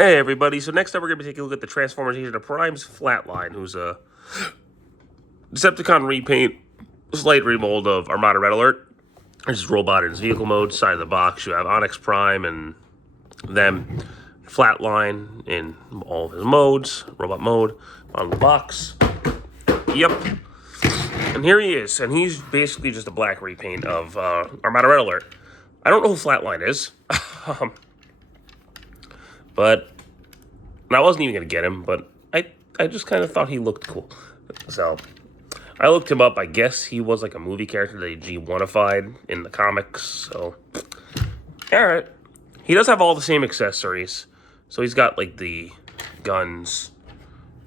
Hey everybody, so next up we're going to be taking a look at the transformation of Prime's Flatline, who's a Decepticon repaint, slight remold of Armada Red Alert. This is robot in his vehicle mode. Side of the box you have Onyx Prime and them Flatline in all of his modes, robot mode, on the box. Yep. And here he is, and he's basically just a black repaint of Armada Red Alert. I don't know who Flatline is. But I wasn't even going to get him, but I just kind of thought he looked cool. So I looked him up. I guess he was like a movie character that they G1ified in the comics. So, all right. He does have all the same accessories. So he's got like the guns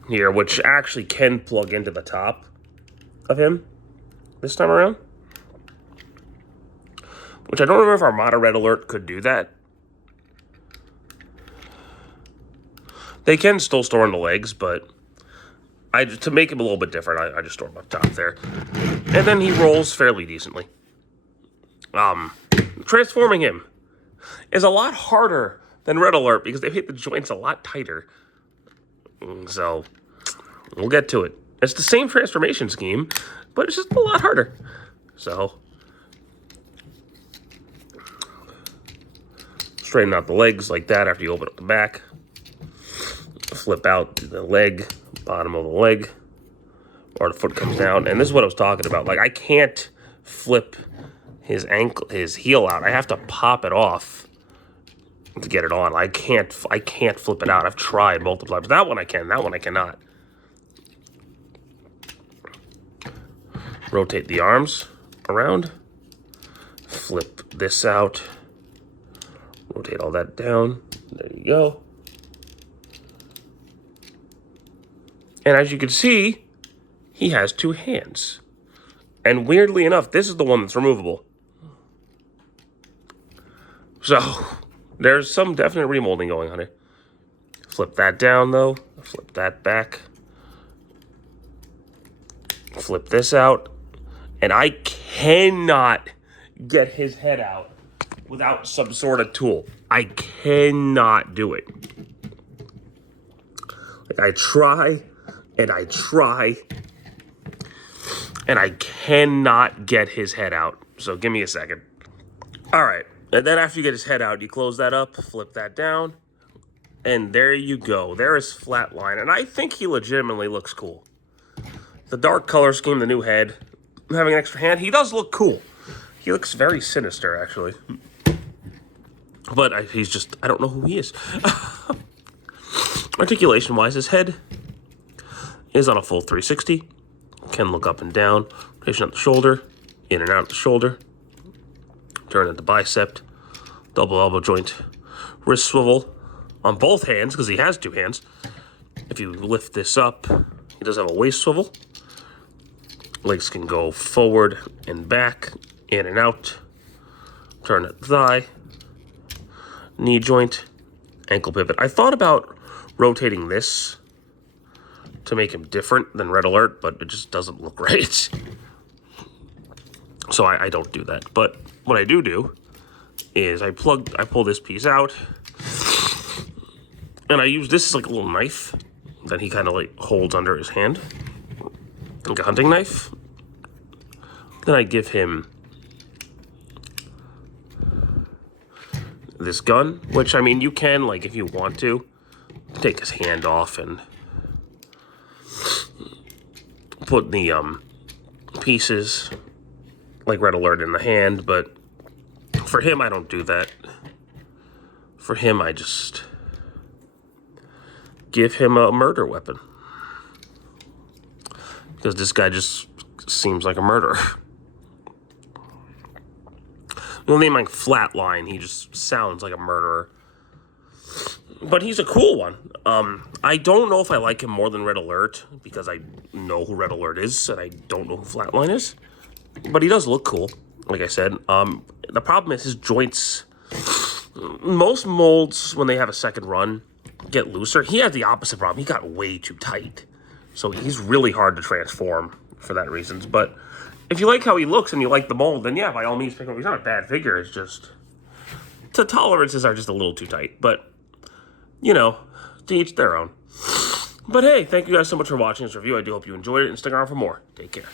here, which actually can plug into the top of him this time around. Which I don't remember if Armada Red Alert could do that. They can still store on the legs, but to make him a little bit different, I just store him up top there. And then he rolls fairly decently. Transforming him is a lot harder than Red Alert because they hit the joints a lot tighter. So, we'll get to it. It's the same transformation scheme, but it's just a lot harder. So, straighten out the legs like that after you open up the back. Flip out the leg, bottom of the leg, or the foot comes down. And this is what I was talking about. Like, I can't flip his heel out. I have to pop it off to get it on. I can't flip it out. I've tried multiple times. That one I can. That one I cannot. Rotate the arms around. Flip this out. Rotate all that down. There you go. And as you can see, he has two hands. And weirdly enough, this is the one that's removable. So, there's some definite remolding going on here. Flip that down, though. Flip that back. Flip this out. And I cannot get his head out without some sort of tool. I cannot do it. Like, I try... And I try, and I cannot get his head out. So give me a second. All right. And then after you get his head out, you close that up, flip that down, and there you go. There is Flatline, and I think he legitimately looks cool. The dark color scheme, the new head, having an extra hand, he does look cool. He looks very sinister, actually. But he's just, I don't know who he is. Articulation-wise, his head is on a full 360, can look up and down, rotation at the shoulder, in and out of the shoulder, turn at the bicep, double elbow joint, wrist swivel on both hands, because he has two hands. If you lift this up, he does have a waist swivel. Legs can go forward and back, in and out, turn at the thigh, knee joint, ankle pivot. I thought about rotating this to make him different than Red Alert, but it just doesn't look right. So I don't do that. But what I do is I pull this piece out, and I use this as like a little knife that he kind of like holds under his hand, like a hunting knife. Then I give him this gun, which, I mean, you can, like, if you want to, take his hand off and put the pieces like Red Alert in the hand, but for him I don't do that. For him I just give him a murder weapon, because this guy just seems like a murderer. We'll name him like Flatline. He just sounds like a murderer. But he's a cool one. I don't know if I like him more than Red Alert, because I know who Red Alert is, and I don't know who Flatline is. But he does look cool, like I said. The problem is his joints. Most molds, when they have a second run, get looser. He has the opposite problem. He got way too tight. So he's really hard to transform for that reasons. But if you like how he looks and you like the mold, then yeah, by all means, pick him up. He's not a bad figure. It's just the tolerances are just a little too tight. But you know, to each their own. But hey, thank you guys so much for watching this review. I do hope you enjoyed it, and stick around for more. Take care.